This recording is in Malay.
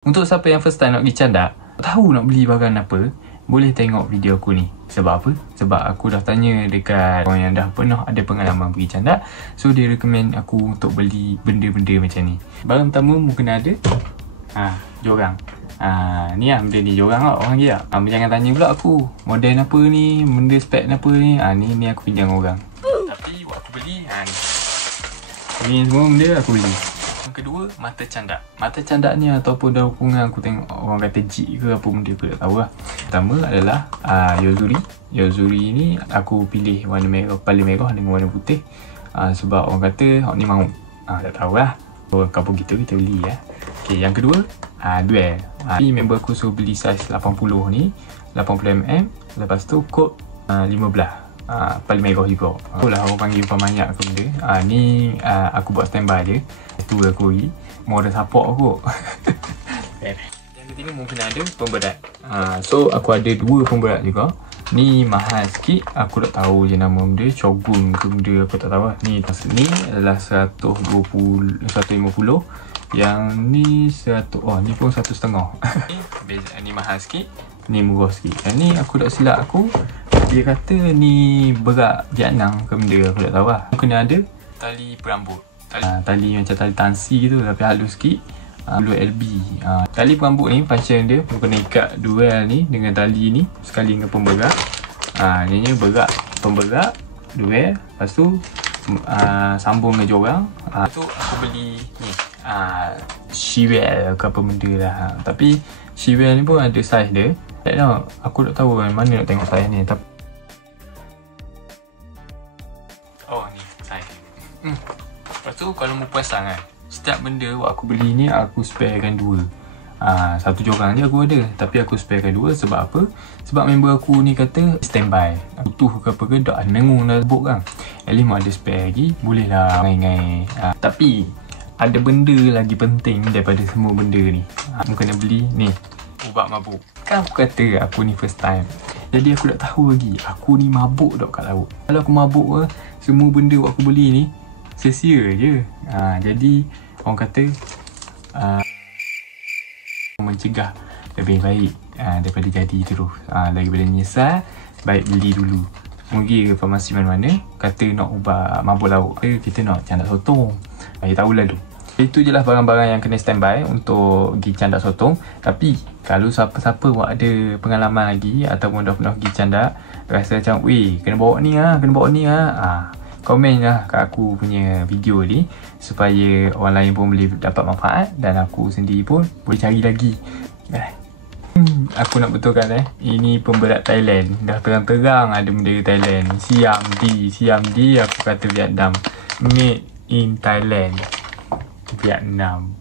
Untuk siapa yang first time nak pergi Candak, tahu nak beli barang apa, boleh tengok video aku ni. Sebab apa? Sebab aku dah tanya dekat orang yang dah pernah ada pengalaman pergi Candak. So dia recommend aku untuk beli benda-benda macam ni. Barang pertama mungkin ada jorang. Ni lah benda ni, jorang lah orang gila. Jangan tanya pula aku model apa ni, benda spek apa ni. Ni aku pinjam orang. Tapi waktu aku beli ni semua benda aku beli. Yang kedua, mata candak. Mata candak ni ataupun daun kungang, aku tengok orang kata jik ke apa benda, aku tak tahu lah. Pertama adalah Yozuri. Yozuri ni aku pilih warna merah, paling merah dengan warna putih. Sebab orang kata ni mahu. Tak tahulah. Kalau gitu kita beli ya. Okay, yang kedua Duel. Ni member aku suruh beli saiz 80 ni, 80mm. Lepas tu kod 15. Paling merah juga. Itulah orang panggil pemanyak ke benda. Ni aku buat standby je. Itu aku bagi model support aku. Yang ketiga mungkin ada pemberat. So aku ada dua pemberat juga. Ni mahal sikit, aku tak tahu je nama benda, Shogun ke benda, aku tak tahu lah. Ni adalah 150. Yang ni 100. Ni pun 1,5. Ni mahal sikit, ni murah sikit. Yang ni aku tak silap aku, dia kata ni berat Vietnam ke benda, aku tak tahu lah. Kena ada tali perambut. Tali macam tali tansi gitu tapi halus sikit. Dulu LB. Tali perambut ni function dia kena ikat duel ni dengan tali ni sekali dengan pemberat. Ni berat pemberat duel, lepas tu sambung dengan jorang. Lepas tu aku beli ni Shewell ke apa benda lah. Tapi Shewell ni pun ada saiz dia. Tak tahu, aku tak tahu mana nak tengok saiz ni. Tapi ni saiz. Lepas tu kalau mau pasang setiap benda aku beli ni aku sparekan dua. Satu jorang je aku ada, tapi aku sparekan dua. Sebab apa? Sebab member aku ni kata standby, butuh ke apa ke, dah nengung dah buk kan. At least ada spare lagi, boleh lah ngai-ngai. Tapi ada benda lagi penting daripada semua benda ni. Aku kena beli ni, ubat mabuk. Kan aku kata aku ni first time, jadi aku tak tahu lagi aku ni mabuk tak kat laut. Kalau aku mabuk semua benda aku beli ni sia-sia je. Jadi orang kata mencegah lebih baik daripada jadi terus. Daripada menyesal, baik beli dulu. Pergi ke farmasi mana-mana, kata nak ubat mabuk laut, kita nak candak sotong. Tahulah tu. Itu je lah barang-barang yang kena standby untuk pergi candak sotong. Tapi kalau siapa-siapa buat ada pengalaman lagi ataupun dah pernah pergi candak, rasa macam kena bawa ni komen lah kat aku punya video ni supaya orang lain pun boleh dapat manfaat dan aku sendiri pun boleh cari lagi. Aku nak betulkan ini pemberat Thailand. Dah terang-terang ada benda Thailand. Siam D aku kata Vietnam. Made in Thailand, Vietnam.